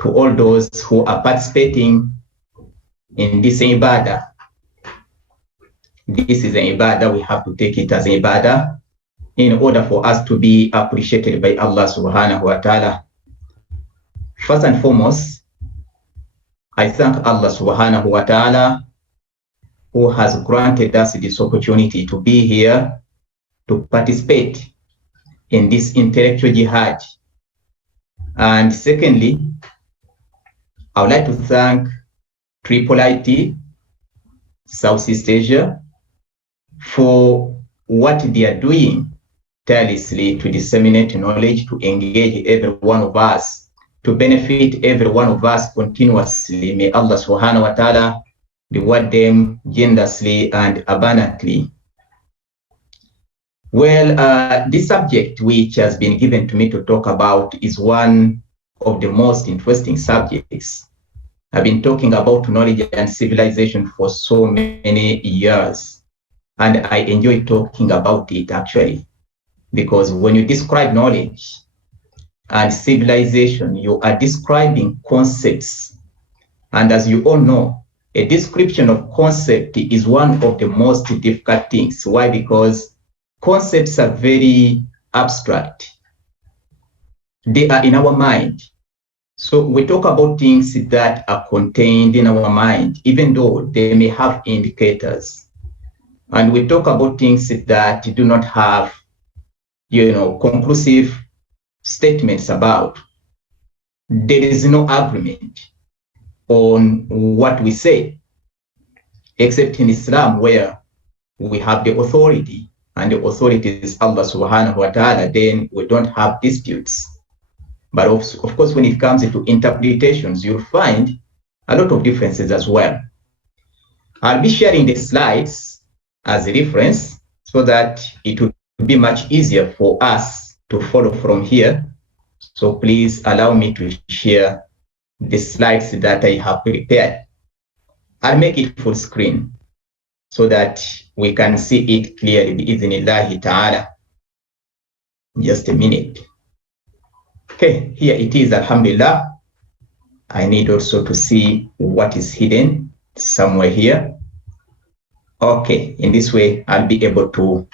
to all those who are participating in this ibadah. This is an ibadah, we have to take it as an ibadah in order for us to be appreciated by Allah subhanahu wa ta'ala. First and foremost, I thank Allah subhanahu wa ta'ala who has granted us this opportunity to be here to participate in this intellectual jihad. And secondly, I would like to thank IIIT, Southeast Asia, for what they are doing tirelessly to disseminate knowledge, to engage every one of us, to benefit every one of us continuously. May Allah subhanahu wa ta'ala reward them generously and abundantly. Well, this subject which has been given to me to talk about is one of the most interesting subjects. I've been talking about knowledge and civilization for so many years, and I enjoy talking about it actually, because when you describe knowledge and civilization, you are describing concepts. And as you all know, a description of concept is one of the most difficult things. Why? Because concepts are very abstract. They are in our mind. So we talk about things that are contained in our mind, even though they may have indicators. And we talk about things that do not have, conclusive statements about. There is no agreement on what we say, except in Islam, where we have the authority, and the authority is Allah subhanahu wa ta'ala, then we don't have disputes. But of course, when it comes to interpretations, you'll find a lot of differences as well. I'll be sharing the slides as a reference so that it will be much easier for us to follow from here. So please allow me to share the slides that I have prepared. I'll make it full screen so that we can see it clearly, bi'idhnillahi ta'ala. Just a minute. Okay, here it is, alhamdulillah. I need also to see what is hidden somewhere here. Okay, in this way, I'll be able to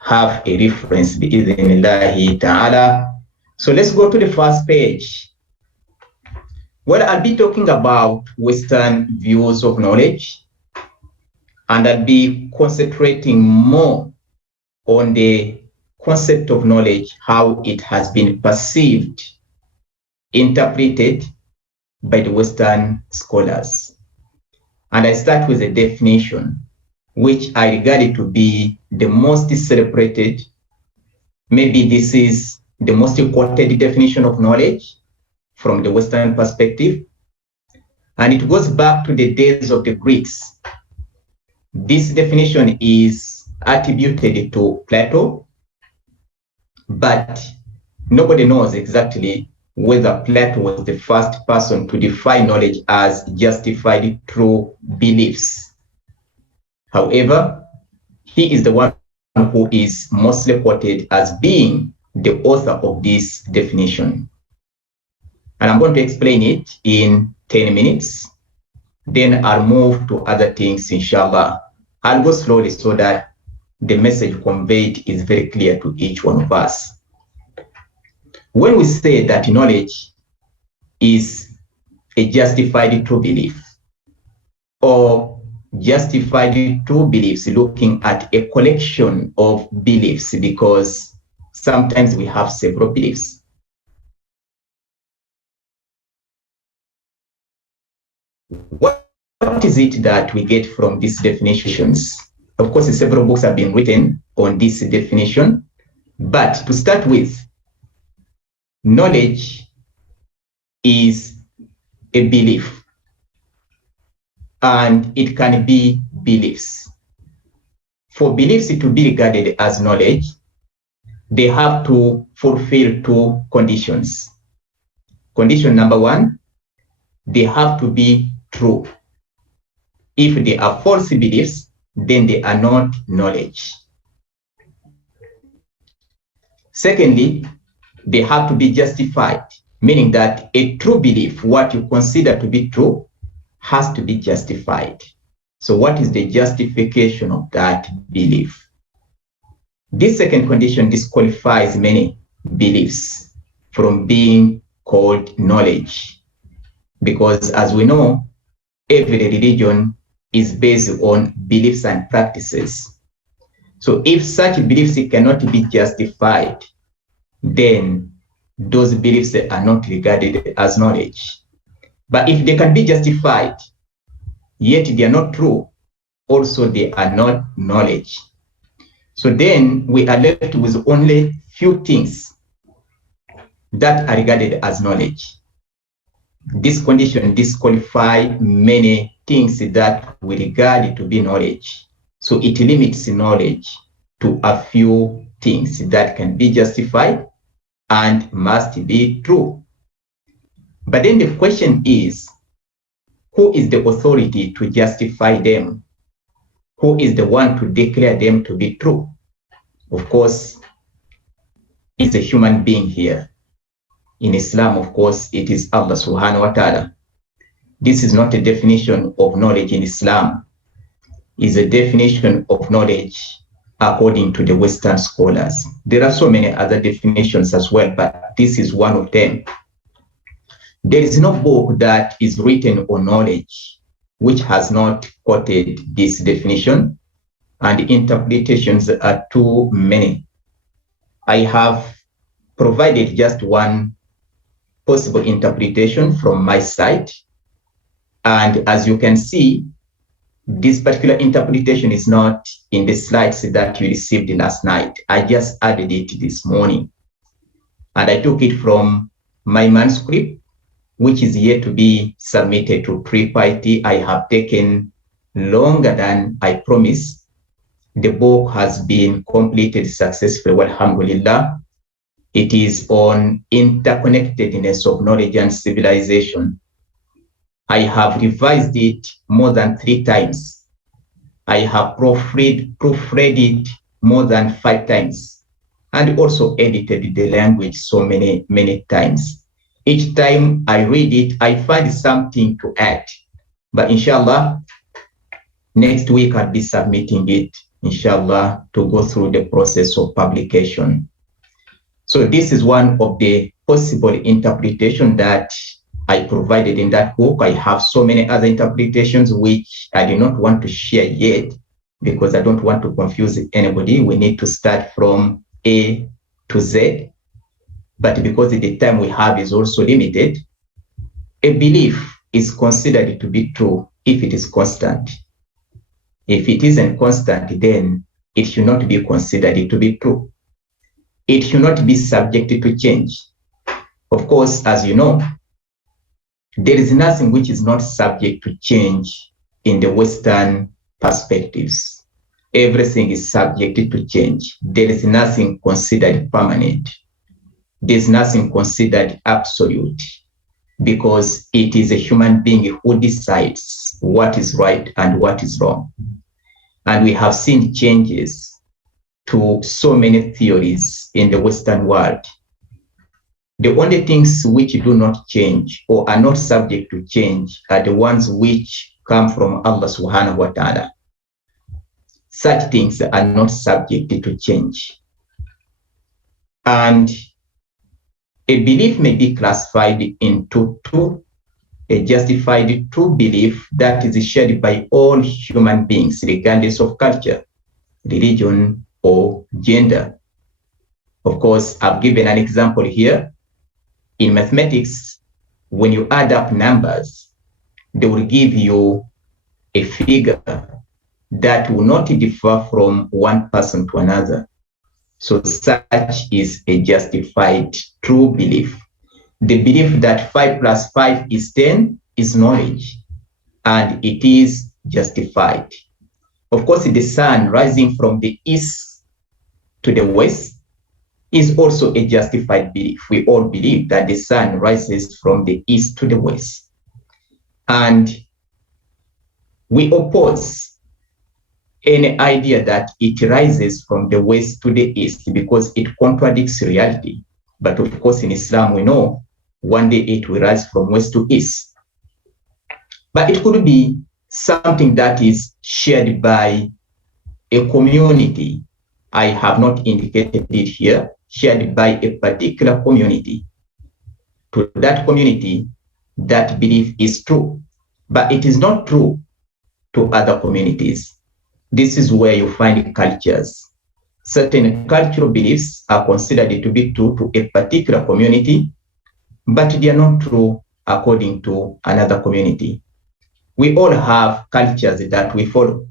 have a reference, bi'idhnillahi ta'ala. So let's go to the first page. Well, I'll be talking about Western views of knowledge, and I'll be concentrating more on the concept of knowledge, how it has been perceived, interpreted by the Western scholars. And I start with a definition, which I regard it to be the most celebrated. Maybe this is the most quoted definition of knowledge from the Western perspective. And it goes back to the days of the Greeks. This definition is attributed to Plato, but nobody knows exactly whether Plato was the first person to define knowledge as justified true beliefs. However, he is the one who is mostly quoted as being the author of this definition. And I'm going to explain it in 10 minutes. Then I'll move to other things, inshallah. I'll go slowly so that the message conveyed is very clear to each one of us. When we say that knowledge is a justified true belief, or justified true beliefs, looking at a collection of beliefs, because sometimes we have several beliefs. What is it that we get from these definitions? Of course, several books have been written on this definition, but to start with, knowledge is a belief, and it can be beliefs. For beliefs to be regarded as knowledge, they have to fulfill two conditions. Condition number one, they have to be true. If they are false beliefs, then they are not knowledge. Secondly, they have to be justified, meaning that a true belief, what you consider to be true, has to be justified. So what is the justification of that belief? This second condition disqualifies many beliefs from being called knowledge, because as we know, every religion is based on beliefs and practices. So if such beliefs cannot be justified, then those beliefs are not regarded as knowledge. But if they can be justified, yet they are not true, also they are not knowledge. So then we are left with only few things that are regarded as knowledge. This condition disqualifies many things that we regard to be knowledge. So it limits knowledge to a few things that can be justified and must be true. But then the question is, who is the authority to justify them? Who is the one to declare them to be true? Of course, it's a human being here. In Islam, of course, it is Allah subhanahu wa ta'ala. This is not a definition of knowledge in Islam. It's a definition of knowledge according to the Western scholars. There are so many other definitions as well, but this is one of them. There is no book that is written on knowledge which has not quoted this definition, and the interpretations are too many. I have provided just one possible interpretation from my side, and as you can see, this particular interpretation is not in the slides that you received last night. I just added it this morning, and I took it from my manuscript, which is yet to be submitted to IIIT. I have taken longer than I promised. The book has been completed successfully, alhamdulillah. It is on interconnectedness of knowledge and civilization. I have revised it more than 3 times. I have proofread it more than 5 times, and also edited the language so many times. Each time I read it, I find something to add. But inshallah, next week I'll be submitting it, inshallah, to go through the process of publication. So this is one of the possible interpretation that I provided in that book. I have so many other interpretations which I do not want to share yet, because I don't want to confuse anybody. We need to start from A to Z. But because the time we have is also limited, a belief is considered to be true if it is constant. If it isn't constant, then it should not be considered to be true. It should not be subject to change. Of course, as you know, there is nothing which is not subject to change in the Western perspectives. Everything is subject to change. There is nothing considered permanent. There's nothing considered absolute, because it is a human being who decides what is right and what is wrong. And we have seen changes to so many theories in the Western world. The only things which do not change or are not subject to change are the ones which come from Allah subhanahu wa ta'ala. Such things are not subject to change. And a belief may be classified into two: a justified true belief that is shared by all human beings, regardless of culture, religion, or gender. Of course, I've given an example here. In mathematics, when you add up numbers, they will give you a figure that will not differ from one person to another. So such is a justified true belief. The belief that 5 plus 5 is 10 is knowledge, and it is justified. Of course, the sun rising from the east to the west is also a justified belief. We all believe that the sun rises from the east to the west. And we oppose any idea that it rises from the west to the east, because it contradicts reality. But of course, in Islam, we know one day it will rise from west to east. But it could be something that is shared by a community. I have not indicated it here, shared by a particular community. To that community, that belief is true, but it is not true to other communities. This is where you find cultures. Certain cultural beliefs are considered to be true to a particular community, but they are not true according to another community. We all have cultures that we follow,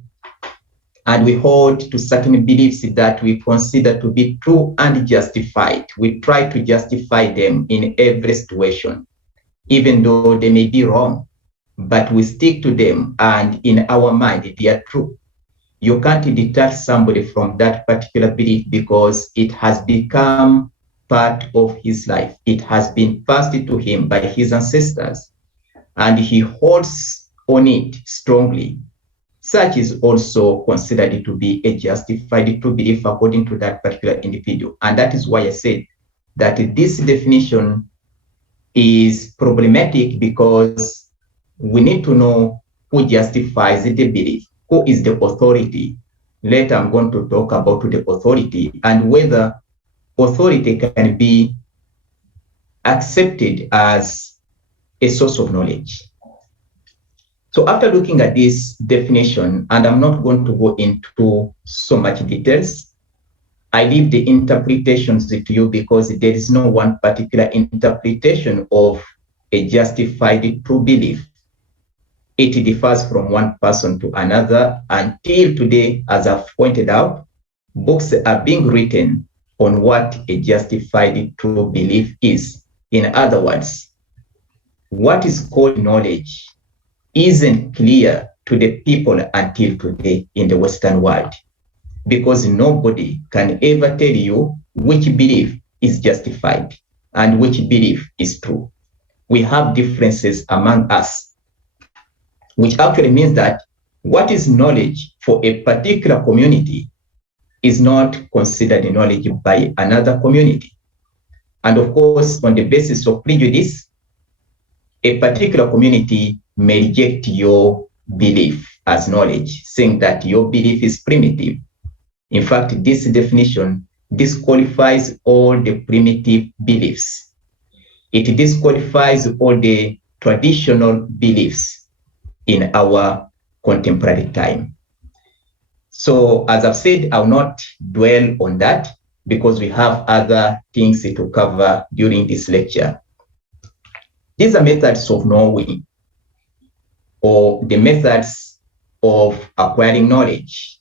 and we hold to certain beliefs that we consider to be true and justified. We try to justify them in every situation, even though they may be wrong, but we stick to them, and in our mind, they are true. You can't detach somebody from that particular belief because it has become part of his life. It has been passed to him by his ancestors, and he holds on it strongly. Such is also considered to be a justified true belief according to that particular individual. And that is why I said that this definition is problematic, because we need to know who justifies the belief, who is the authority. Later, I'm going to talk about the authority and whether authority can be accepted as a source of knowledge. So after looking at this definition, and I'm not going to go into so much details, I leave the interpretations to you because there is no one particular interpretation of a justified true belief. It differs from one person to another. Until today, as I've pointed out, books are being written on what a justified true belief is. In other words, what is called knowledge isn't clear to the people until today in the Western world, because nobody can ever tell you which belief is justified and which belief is true. We have differences among us, which actually means that what is knowledge for a particular community is not considered knowledge by another community. And of course, on the basis of prejudice, a particular community may reject your belief as knowledge, saying that your belief is primitive. In fact, this definition disqualifies all the primitive beliefs. It disqualifies all the traditional beliefs in our contemporary time. So as I've said, I'll not dwell on that because we have other things to cover during this lecture. These are methods of knowing, or the methods of acquiring knowledge,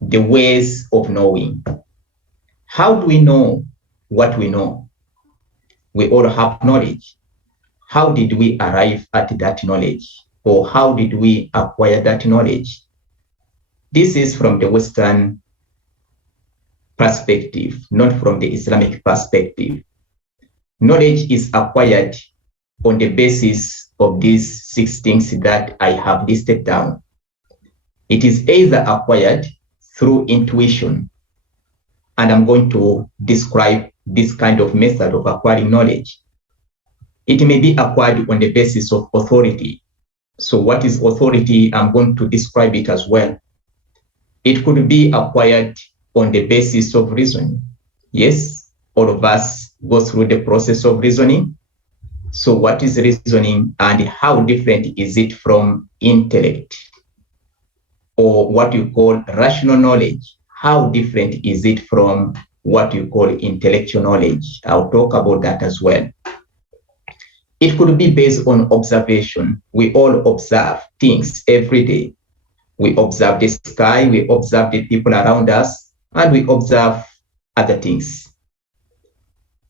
the ways of knowing. How do we know what we know? We all have knowledge. How did we arrive at that knowledge? Or how did we acquire that knowledge? This is from the Western perspective, not from the Islamic perspective. Knowledge is acquired on the basis of these 6 things that I have listed down. It is either acquired through intuition, and I'm going to describe this kind of method of acquiring knowledge. It may be acquired on the basis of authority. So what is authority? I'm going to describe it as well. It could be acquired on the basis of reasoning. Yes, all of us go through the process of reasoning. So what is reasoning, and how different is it from intellect, or what you call rational knowledge? How different is it from what you call intellectual knowledge? I'll talk about that as well. It could be based on observation. We all observe things every day. We observe the sky, we observe the people around us, and we observe other things.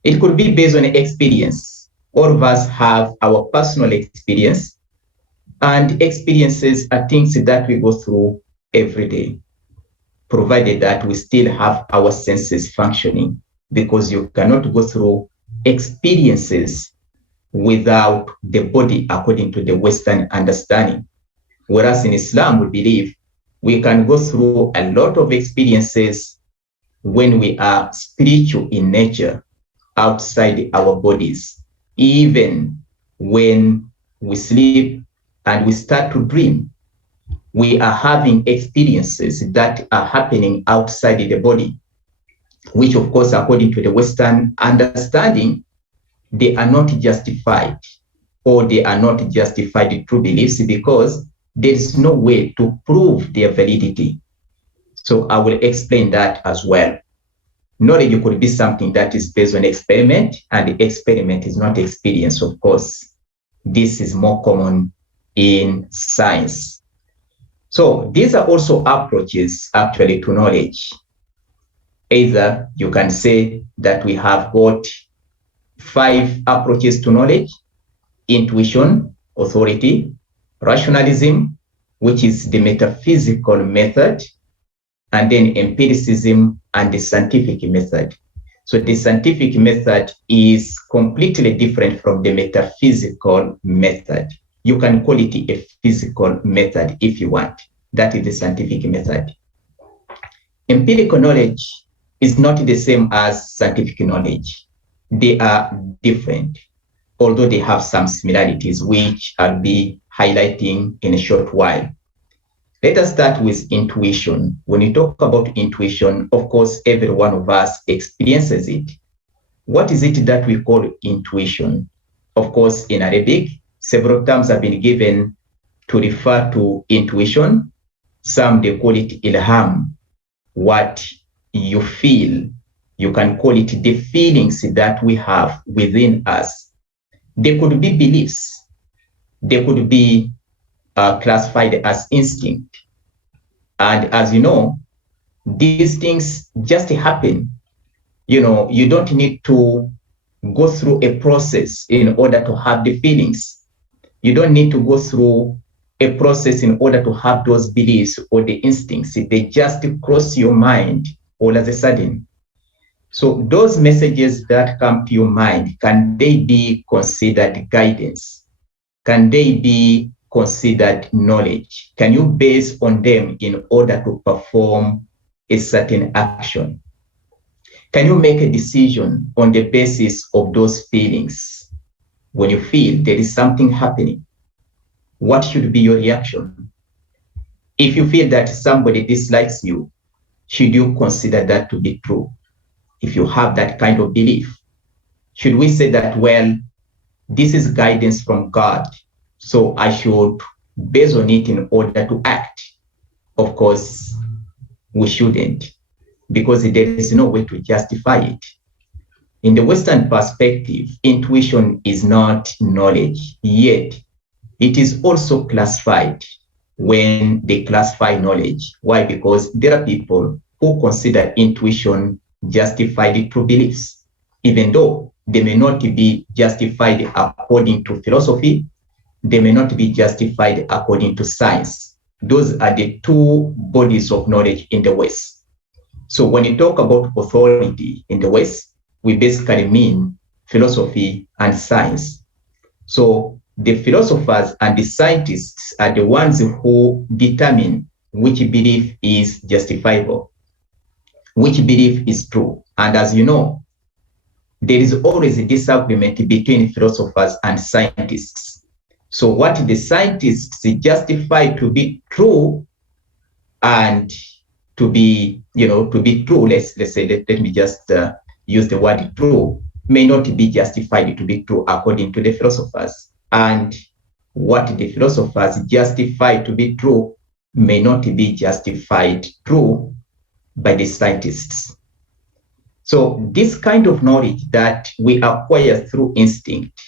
It could be based on experience. All of us have our personal experience, and experiences are things that we go through every day, provided that we still have our senses functioning, because you cannot go through experiences without the body according to the Western understanding. Whereas in Islam, we believe we can go through a lot of experiences when we are spiritual in nature outside our bodies. even when we sleep and we start to dream, we are having experiences that are happening outside the body, which of course, according to the Western understanding, they are not justified, or they are not justified true beliefs, because there is no way to prove their validity. So I will explain that as well. Knowledge could be something that is based on experiment, and the experiment is not experience, of course. This is more common in science. So these are also approaches actually to knowledge. Either you can say that we have got 5 approaches to knowledge: intuition, authority, rationalism, which is the metaphysical method, and then empiricism and the scientific method. So the scientific method is completely different from the metaphysical method. You can call it a physical method if you want. That is the scientific method. Empirical knowledge is not the same as scientific knowledge. They are different, although they have some similarities, which I'll be highlighting in a short while. Let us start with intuition. When you talk about intuition, of course, every one of us experiences it. What is it that we call intuition? Of course, in Arabic, several terms have been given to refer to intuition. Some, they call it ilham, what you feel. You can call it the feelings that we have within us. They could be beliefs. They could be classified as instinct. And as you know, these things just happen. You don't need to go through a process in order to have the feelings. You don't need to go through a process in order to have those beliefs or the instincts. They just cross your mind all of a sudden. So those messages that come to your mind, can they be considered guidance? Can they be considered knowledge? Can you base on them in order to perform a certain action? Can you make a decision on the basis of those feelings? When you feel there is something happening, what should be your reaction? If you feel that somebody dislikes you, should you consider that to be true? If you have that kind of belief, should we say that, well, this is guidance from God, so I should base on it in order to act? Of course, we shouldn't, because there is no way to justify it. In the Western perspective, intuition is not knowledge, yet it is also classified when they classify knowledge. Why? Because there are people who consider intuition justified true beliefs, even though they may not be justified according to philosophy, they may not be justified according to science. Those are the 2 bodies of knowledge in the West. So when you talk about authority in the West, we basically mean philosophy and science. So the philosophers and the scientists are the ones who determine which belief is justifiable, which belief is true. And as you know, there is always a disagreement between philosophers and scientists. So what the scientists justify to be true and to be true, let's say, let me just use the word true, may not be justified to be true according to the philosophers. And what the philosophers justify to be true may not be justified true by the scientists. So this kind of knowledge that we acquire through instinct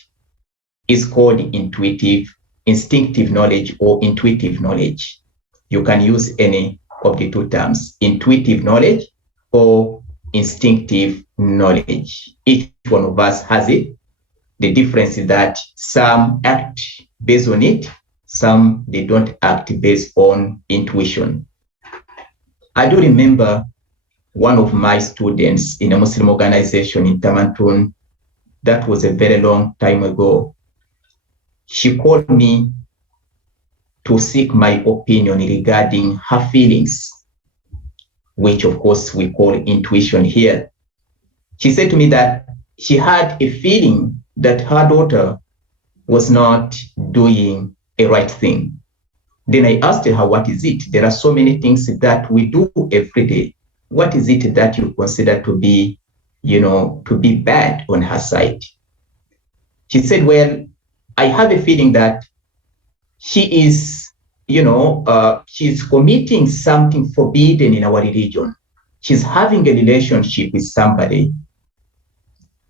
is called instinctive knowledge or intuitive knowledge. You can use any of the 2 terms, intuitive knowledge or instinctive knowledge. Each one of us has it. The difference is that some act based on it, some they don't act based on intuition. I do remember one of my students in a Muslim organization in Tamantun. That was a very long time ago. She called me to seek my opinion regarding her feelings, which of course we call intuition here. She said to me that she had a feeling that her daughter was not doing a right thing. Then I asked her, what is it? There are so many things that we do every day. What is it that you consider to be, to be bad on her side? She said, well, I have a feeling that she is, she's committing something forbidden in our religion. She's having a relationship with somebody.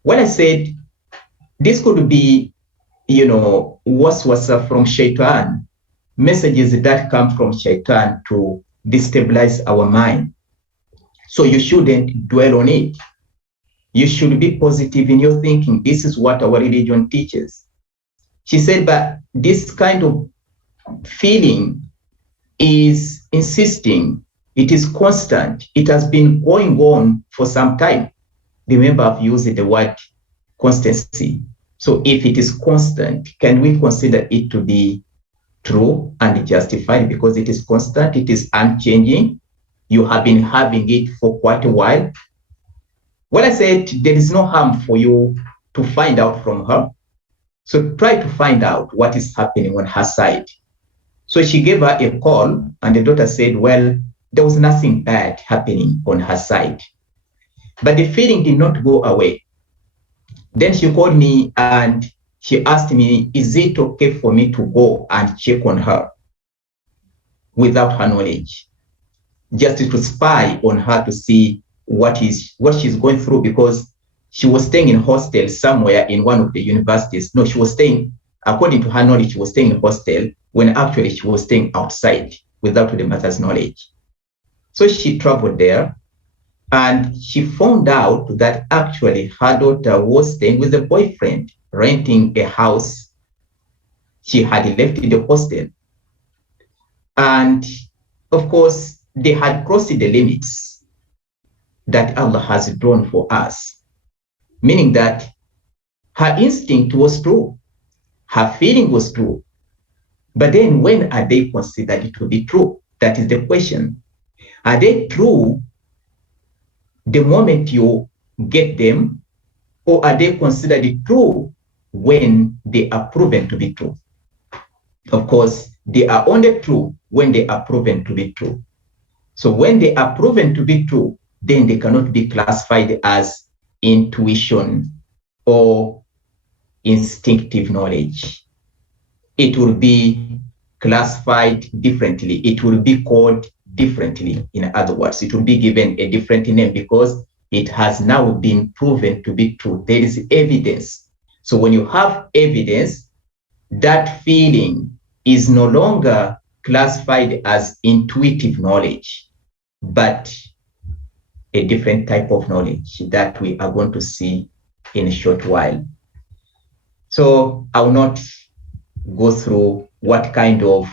When I said, this could be, waswasa from shaitan, messages that come from shaitan to destabilize our mind. So you shouldn't dwell on it. You should be positive in your thinking. This is what our religion teaches. She said, but this kind of feeling is insisting. It is constant. It has been going on for some time. Remember, I've used the word constancy. So if it is constant, can we consider it to be true and justified because it is constant, it is unchanging? You have been having it for quite a while. Well, I said there is no harm for you to find out from her. So try to find out what is happening on her side. So she gave her a call, and the daughter said, well, there was nothing bad happening on her side. But the feeling did not go away. Then she called me and she asked me, is it okay for me to go and check on her without her knowledge? Just to spy on her to see what she's going through, because she was staying in hostel somewhere in one of the universities. No, she was staying, according to her knowledge, she was staying in hostel when actually she was staying outside without the mother's knowledge. So she traveled there and she found out that actually her daughter was staying with a boyfriend, renting a house. She had left the hostel. And of course, they had crossed the limits that Allah has drawn for us, meaning that her instinct was true, her feeling was true. But then when are they considered to be true? That is the question. Are they true the moment you get them, or are they considered true when they are proven to be true? Of course, they are only true when they are proven to be true. So when they are proven to be true, then they cannot be classified as intuition or instinctive knowledge. It will be classified differently. It will be called differently. In other words, it will be given a different name because it has now been proven to be true. There is evidence. So when you have evidence, that feeling is no longer classified as intuitive knowledge, but a different type of knowledge that we are going to see in a short while. So I will not go through what kind of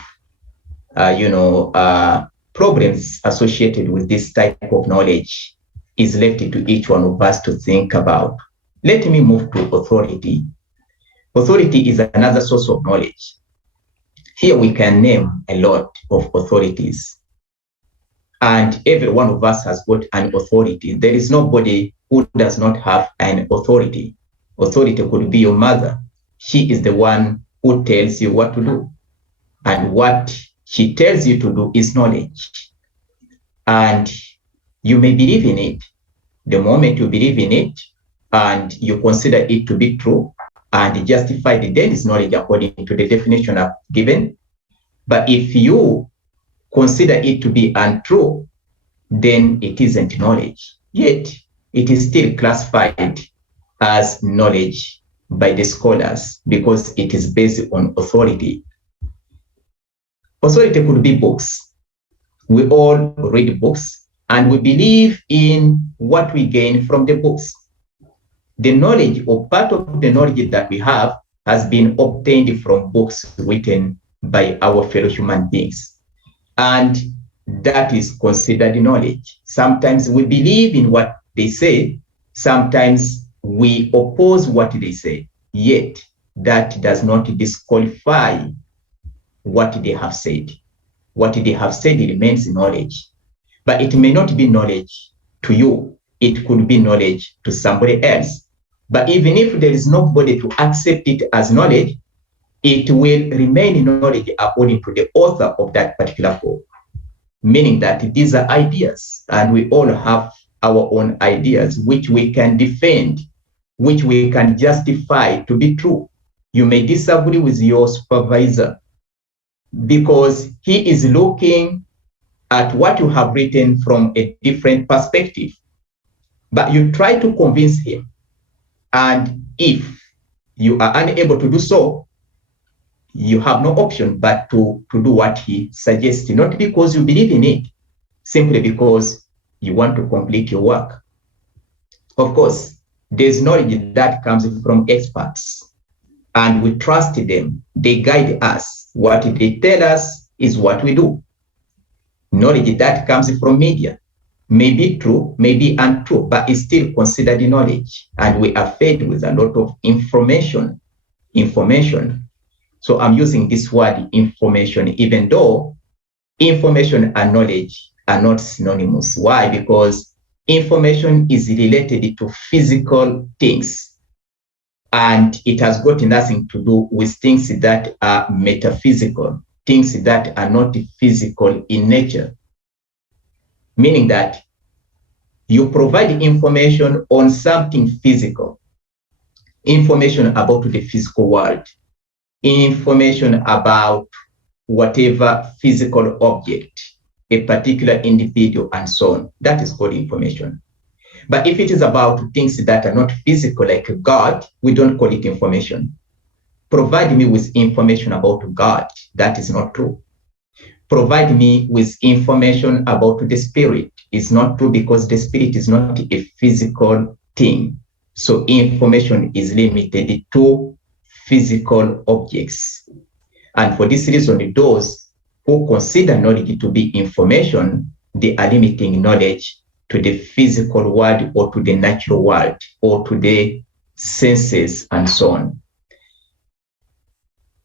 problems associated with this type of knowledge is left to each one of us to think about. Let me move to authority. Authority is another source of knowledge. Here we can name a lot of authorities. And every one of us has got an authority. There is nobody who does not have an authority. Authority could be your mother. She is the one who tells you what to do. And what she tells you to do is knowledge. And you may believe in it. The moment you believe in it and you consider it to be true and justify it, then is knowledge according to the definition I've given. But if you consider it to be untrue, then it isn't knowledge. Yet it is still classified as knowledge by the scholars because it is based on authority. Authority could be books. We all read books and we believe in what we gain from the books. The knowledge or part of the knowledge that we have has been obtained from books written by our fellow human beings. And that is considered knowledge. Sometimes we believe in what they say. Sometimes we oppose what they say. Yet that does not disqualify what they have said. What they have said remains knowledge. But it may not be knowledge to you. It could be knowledge to somebody else. But even if there is nobody to accept it as knowledge, it will remain knowledge according to the author of that particular book. Meaning that these are ideas, and we all have our own ideas, which we can defend, which we can justify to be true. You may disagree with your supervisor because he is looking at what you have written from a different perspective. But you try to convince him. And if you are unable to do so, you have no option but to do what he suggests, not because you believe in it, simply because you want to complete your work. Of course, there's knowledge that comes from experts, and we trust them. They guide us. What they tell us is what we do. Knowledge that comes from media may be true, may be untrue, but is still considered knowledge. And we are fed with a lot of information. So I'm using this word information, even though information and knowledge are not synonymous. Why? Because information is related to physical things, and it has got nothing to do with things that are metaphysical, things that are not physical in nature. Meaning that you provide information on something physical, information about the physical world, information about whatever physical object, a particular individual, and so on. That is called information. But if it is about things that are not physical, like God, we don't call it information. Provide me with information about God. That is not true. Provide me with information about the spirit. It's not true, because the spirit is not a physical thing. So information is limited to physical objects. And for this reason, those who consider knowledge to be information, they are limiting knowledge to the physical world, or to the natural world, or to the senses, and so on.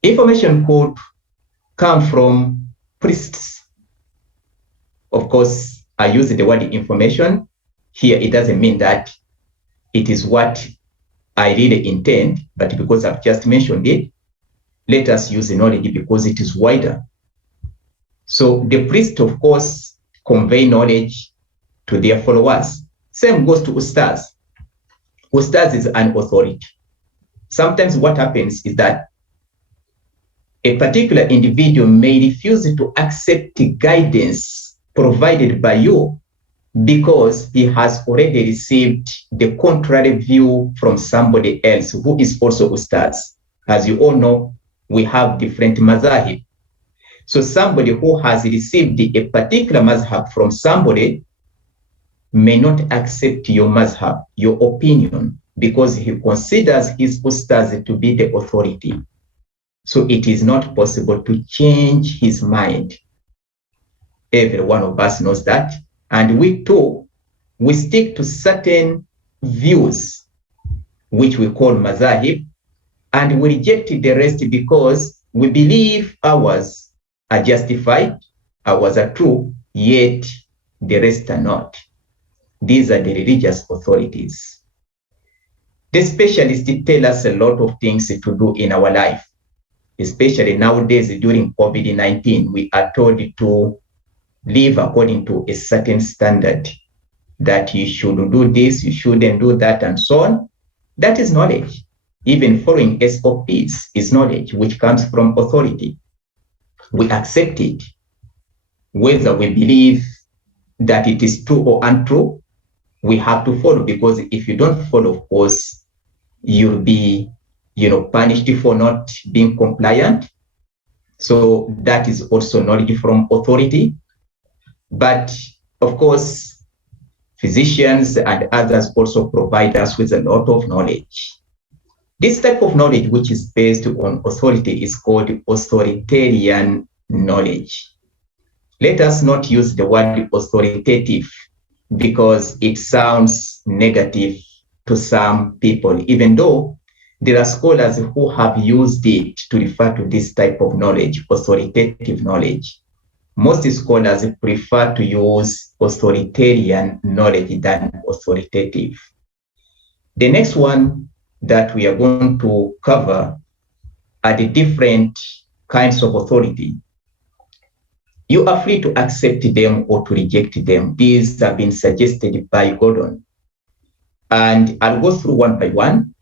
Information could come from priests. Of course, I use the word information. Here, it doesn't mean that it is what I really intend, but because I've just mentioned it, let us use the knowledge because it is wider. So the priest, of course, convey knowledge to their followers. Same goes to Ustaz. Ustaz is an authority. Sometimes what happens is that a particular individual may refuse to accept the guidance provided by you because he has already received the contrary view from somebody else who is also Ustaz. As you all know, we have different mazahib. So somebody who has received a particular mazhab from somebody may not accept your mazhab, your opinion, because he considers his Ustaz to be the authority. So it is not possible to change his mind. Every one of us knows that. And we too, we stick to certain views, which we call mazahib, and we reject the rest because we believe ours are justified, ours are true, yet the rest are not. These are the religious authorities. The specialists tell us a lot of things to do in our life. Especially nowadays during COVID-19, we are told to live according to a certain standard, that you should do this, you shouldn't do that, and so on. That is knowledge. Even following SOPs is knowledge, which comes from authority. We accept it, whether we believe that it is true or untrue. We have to follow, because if you don't follow, of course, you'll be punished for not being compliant. So that is also knowledge from authority. But of course, physicians and others also provide us with a lot of knowledge. This type of knowledge, which is based on authority, is called authoritarian knowledge. Let us not use the word authoritative, because it sounds negative to some people, even though there are scholars who have used it to refer to this type of knowledge, authoritative knowledge. Most scholars prefer to use authoritarian knowledge than authoritative. The next one that we are going to cover are the different kinds of authority. You are free to accept them or to reject them. These have been suggested by Gordon. And I'll go through one by one,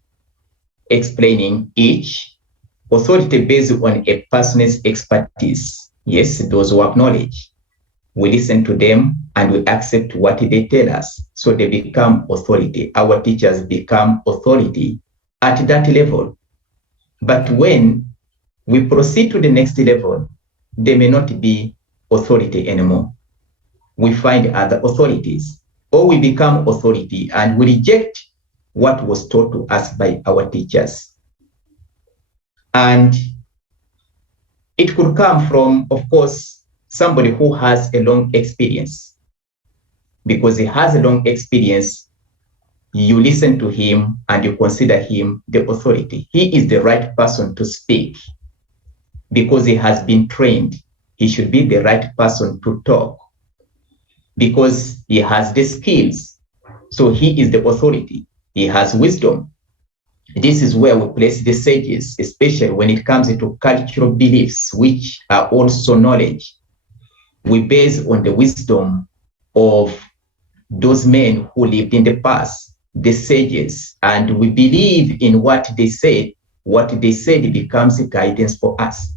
explaining each. Authority based on a person's expertise. Yes, those who have knowledge. We listen to them and we accept what they tell us. So they become authority. Our teachers become authority at that level. But when we proceed to the next level, they may not be authority anymore. We find other authorities, or we become authority and we reject what was taught to us by our teachers. And it could come from, of course, somebody who has a long experience. Because he has a long experience, you listen to him and you consider him the authority. He is the right person to speak because he has been trained. He should be the right person to talk because he has the skills. So he is the authority. He has wisdom. This is where we place the sages, especially when it comes to cultural beliefs, which are also knowledge. We base on the wisdom of those men who lived in the past, the sages, and we believe in what they said. What they said becomes a guidance for us.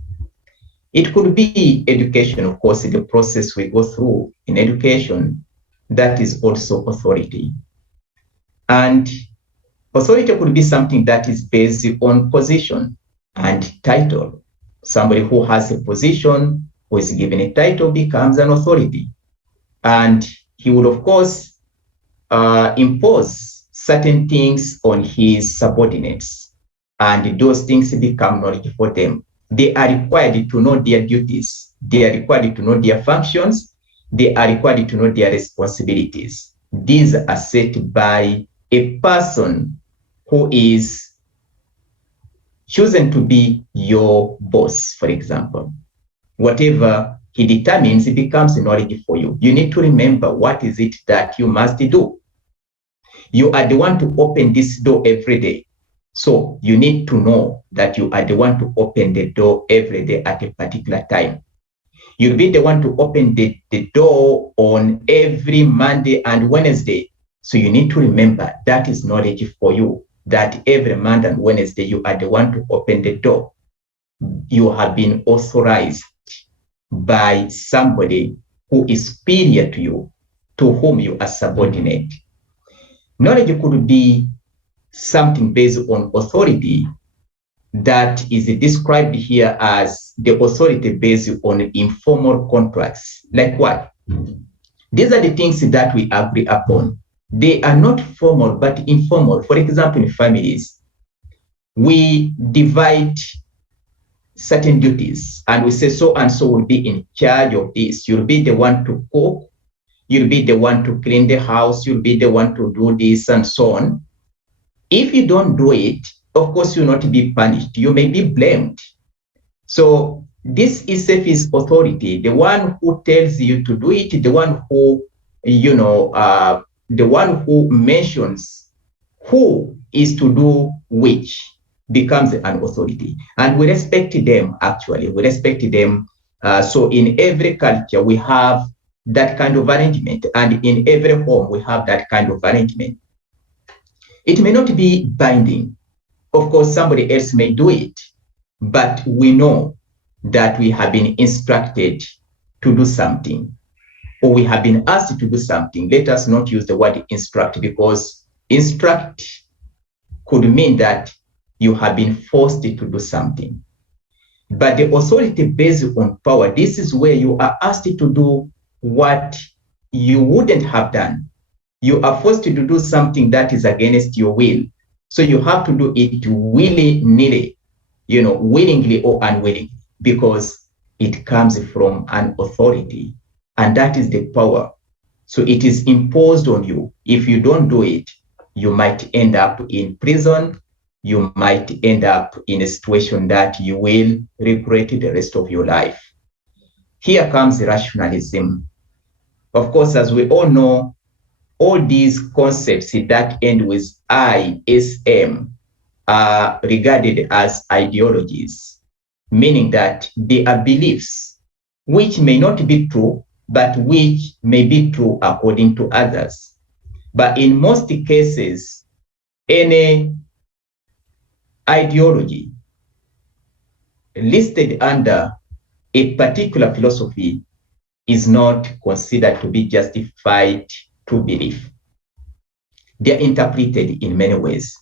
It could be education, of course, the process we go through in education, that is also authority. And authority could be something that is based on position and title. Somebody who has a position, who is given a title, becomes an authority. And he would, of course, impose certain things on his subordinates. And those things become knowledge for them. They are required to know their duties. They are required to know their functions. They are required to know their responsibilities. These are set by a person who is chosen to be your boss, for example. Whatever he determines, it becomes knowledge for you. You need to remember what is it that you must do. You are the one to open this door every day. So you need to know that you are the one to open the door every day at a particular time. You'll be the one to open the door on every Monday and Wednesday. So you need to remember that is knowledge for you, that every Monday and Wednesday you are the one to open the door. You have been authorized by somebody who is superior to you, to whom you are subordinate. Knowledge could be something based on authority that is described here as the authority based on informal contracts. Like what? These are the things that we agree upon. They are not formal, but informal. For example, in families, we divide certain duties and we say so and so will be in charge of this. You'll be the one to cook. You'll be the one to clean the house. You'll be the one to do this and so on. If you don't do it, of course, you'll not be punished. You may be blamed. So this itself is authority. The one who tells you to do it, the one who, the one who mentions who is to do which becomes an authority. And we respect them, actually. We respect them. So in every culture, we have that kind of arrangement. And in every home, we have that kind of arrangement. It may not be binding. Of course, somebody else may do it, but we know that we have been instructed to do something, or we have been asked to do something. Let us not use the word instruct, because instruct could mean that you have been forced to do something. But the authority based on power, this is where you are asked to do what you wouldn't have done. You are forced to do something that is against your will. So you have to do it willy-nilly, willingly or unwillingly, because it comes from an authority, and that is the power. So it is imposed on you. If you don't do it, you might end up in prison. You might end up in a situation that you will regret the rest of your life. Here comes rationalism. Of course, as we all know, all these concepts that end with ISM, are regarded as ideologies, meaning that they are beliefs which may not be true, but which may be true according to others. But in most cases, any ideology listed under a particular philosophy is not considered to be justified to belief. They are interpreted in many ways.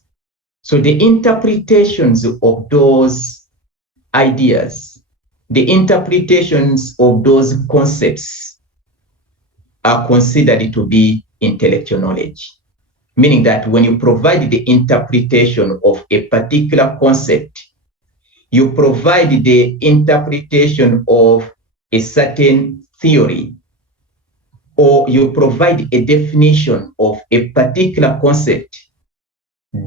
So the interpretations of those ideas, the interpretations of those concepts are considered to be intellectual knowledge, meaning that when you provide the interpretation of a particular concept, you provide the interpretation of a certain theory, or you provide a definition of a particular concept,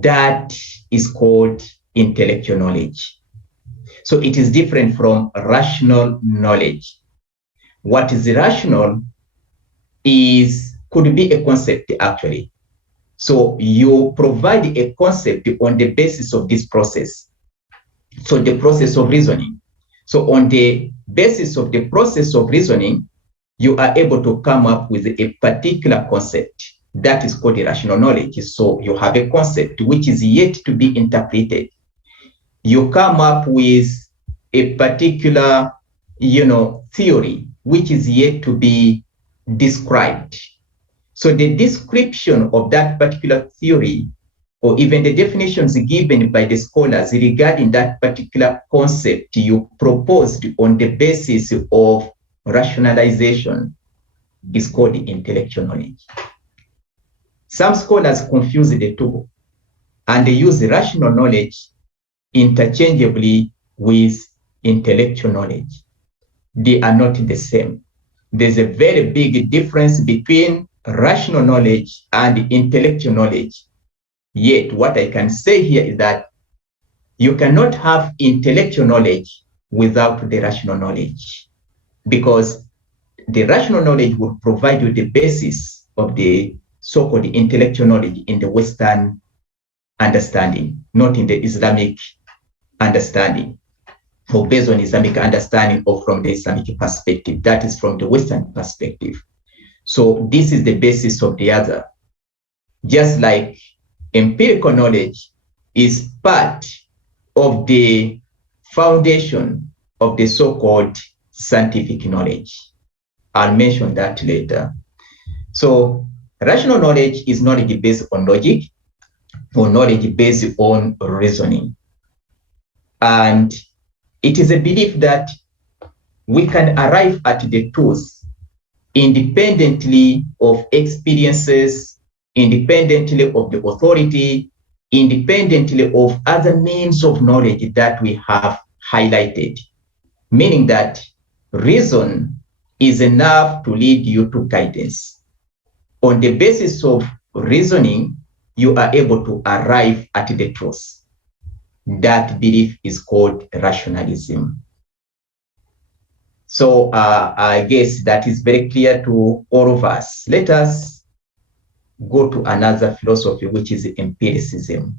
that is called intellectual knowledge. So it is different from rational knowledge. What is rational could be a concept actually. So you provide a concept on the basis of this process. So the process of reasoning. So on the basis of the process of reasoning, you are able to come up with a particular concept. That is called rational knowledge. So you have a concept which is yet to be interpreted. You come up with a particular, theory which is yet to be described. So the description of that particular theory, or even the definitions given by the scholars regarding that particular concept you proposed on the basis of rationalization, is called intellectual knowledge. Some scholars confuse the two, and they use rational knowledge interchangeably with intellectual knowledge. They are not the same. There's a very big difference between rational knowledge and intellectual knowledge. Yet, what I can say here is that you cannot have intellectual knowledge without the rational knowledge, because the rational knowledge will provide you the basis of the so-called intellectual knowledge in the Western understanding, not in the Islamic understanding, or based on Islamic understanding or from the Islamic perspective. That is from the Western perspective. So this is the basis of the other. Just like empirical knowledge is part of the foundation of the so-called scientific knowledge. I'll mention that later. So rational knowledge is knowledge based on logic, or knowledge based on reasoning. And it is a belief that we can arrive at the truth independently of experiences, independently of the authority, independently of other means of knowledge that we have highlighted, meaning that reason is enough to lead you to guidance. On the basis of reasoning, you are able to arrive at the truth. That belief is called rationalism. So I guess that is very clear to all of us. Let us go to another philosophy, which is empiricism.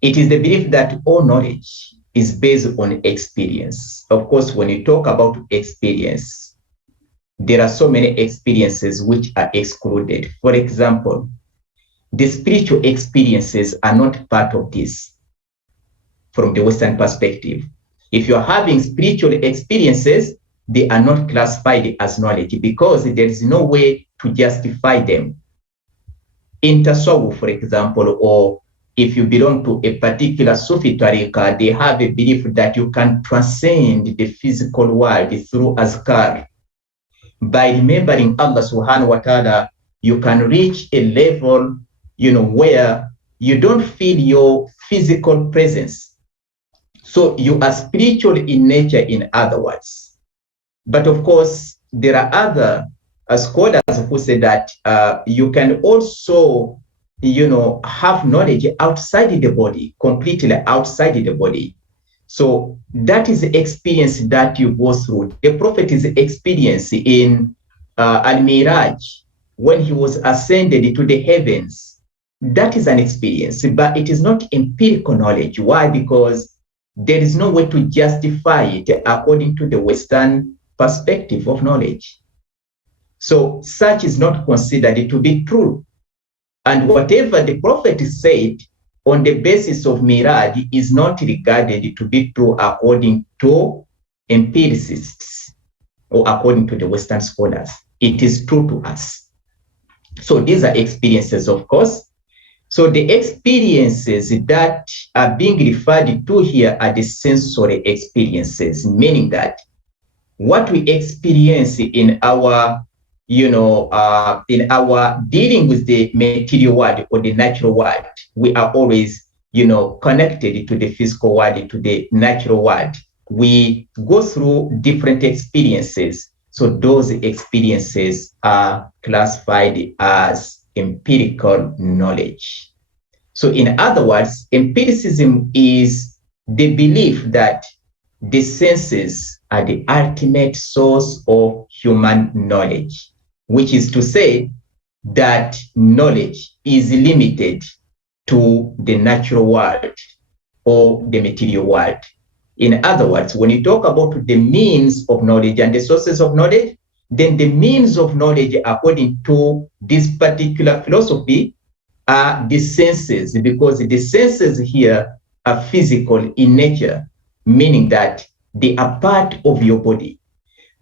It is the belief that all knowledge is based on experience. Of course, when you talk about experience, there are so many experiences which are excluded. For example, the spiritual experiences are not part of this from the Western perspective. If you're having spiritual experiences, they are not classified as knowledge because there is no way to justify them. In Tasawwuf, for example, or if you belong to a particular Sufi tariqah, they have a belief that you can transcend the physical world through azkar. By remembering Allah subhanahu wa ta'ala, you can reach a level, where you don't feel your physical presence. So you are spiritual in nature, in other words. But of course, there are other scholars who say that you can also, have knowledge outside the body, completely outside the body. So that is the experience that you go through. The Prophet is experience in Al-Miraj, when he was ascended to the heavens. that is an experience, but it is not empirical knowledge. Why? Because there is no way to justify it according to the Western perspective of knowledge. So such is not considered to be true. And whatever the prophet said on the basis of Miraj is not regarded to be true according to empiricists or according to the Western scholars. It is true to us. So these are experiences, of course. So the experiences that are being referred to here are the sensory experiences, meaning that what we experience in our, in our dealing with the material world or the natural world, we are always, connected to the physical world, to the natural world. We go through different experiences. So those experiences are classified as empirical knowledge. So in other words, empiricism is the belief that the senses are the ultimate source of human knowledge, which is to say that knowledge is limited to the natural world or the material world. In other words, when you talk about the means of knowledge and the sources of knowledge, then the means of knowledge, according to this particular philosophy, are the senses, because the senses here are physical in nature, meaning that they are part of your body.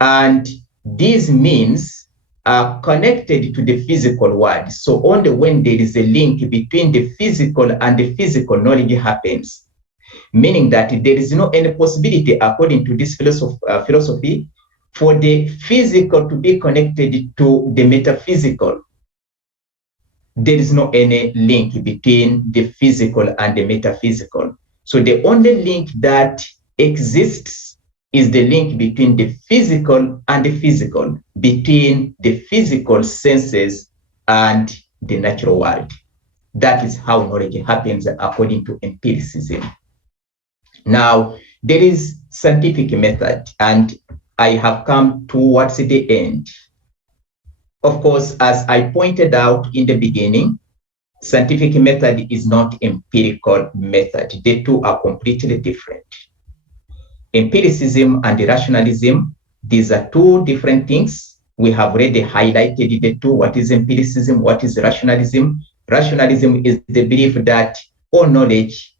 And these means are connected to the physical world. So only when there is a link between the physical and the physical, knowledge happens, meaning that there is no any possibility, according to this philosophy, for the physical to be connected to the metaphysical. There is no any link between the physical and the metaphysical. So the only link that exists is the link between the physical and the physical, between the physical senses and the natural world. That is how knowledge happens according to empiricism. Now, there is scientific method, and I have come towards the end. Of course, as I pointed out in the beginning, scientific method is not empirical method. The two are completely different. Empiricism and rationalism, these are two different things. We have already highlighted the two. What is empiricism? What is rationalism? Rationalism is the belief that all knowledge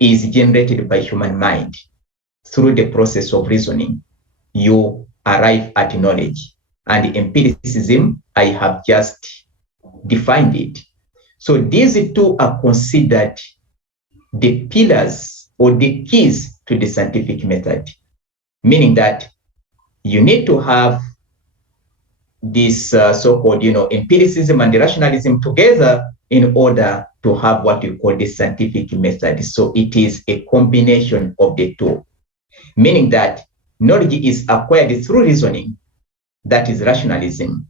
is generated by human mind. Through the process of reasoning, you arrive at knowledge. And empiricism, I have just defined it. So these two are considered the pillars or the keys to the scientific method, meaning that you need to have this so-called, empiricism and rationalism together in order to have what you call the scientific method. So it is a combination of the two, meaning that knowledge is acquired through reasoning, that is rationalism,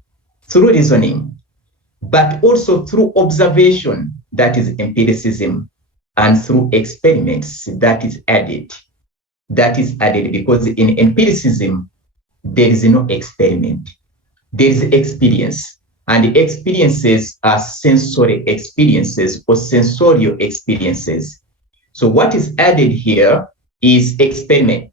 through reasoning, but also through observation, that is empiricism, and through experiments, that is added. That is added because in empiricism, there is no experiment. There is experience, and the experiences are sensory experiences or sensorial experiences. So what is added here is experiment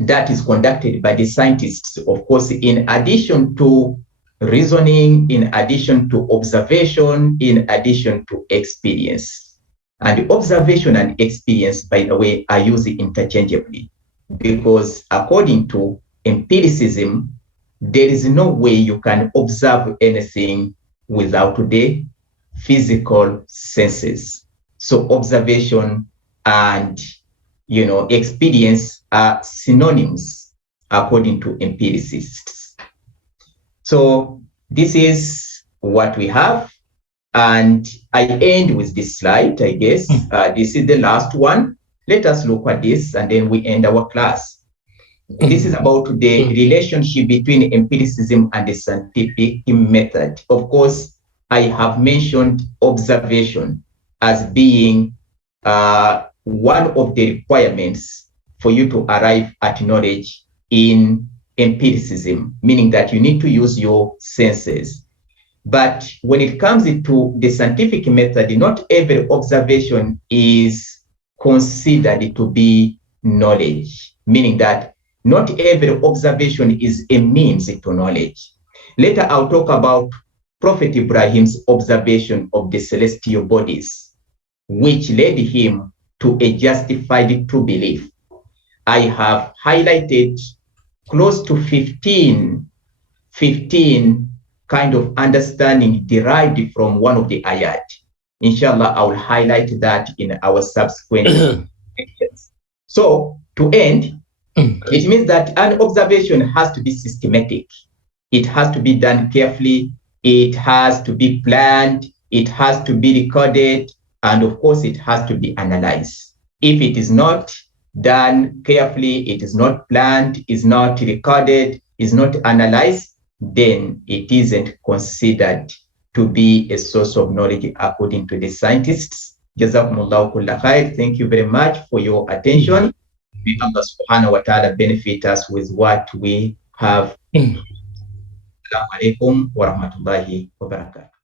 that is conducted by the scientists, of course, in addition to reasoning, in addition to observation, in addition to experience. And observation and experience, by the way, are used interchangeably, because according to empiricism, there is no way you can observe anything without the physical senses. So observation and experience are synonyms according to empiricists. So this is what we have. And I end with this slide, I guess. This is the last one. Let us look at this and then we end our class. This is about the relationship between empiricism and the scientific method. Of course, I have mentioned observation as being one of the requirements for you to arrive at knowledge in empiricism, meaning that you need to use your senses. But when it comes to the scientific method, not every observation is considered to be knowledge, meaning that not every observation is a means to knowledge. Later, I'll talk about Prophet Ibrahim's observation of the celestial bodies, which led him to a justified true belief. I have highlighted close to 15 kind of understanding derived from one of the ayat. Inshallah, I will highlight that in our subsequent lectures. So, to end, it means that an observation has to be systematic. It has to be done carefully. It has to be planned. It has to be recorded. And of course, it has to be analyzed. If it is not done carefully, it is not planned, is not recorded, is not analyzed, then it isn't considered to be a source of knowledge according to the scientists. Jazakumullahu kulla khair. Thank you very much for your attention. May Allah subhanahu wa ta'ala benefit us with what we have. Assalamu alaikum wa rahmatullahi wa barakatuh.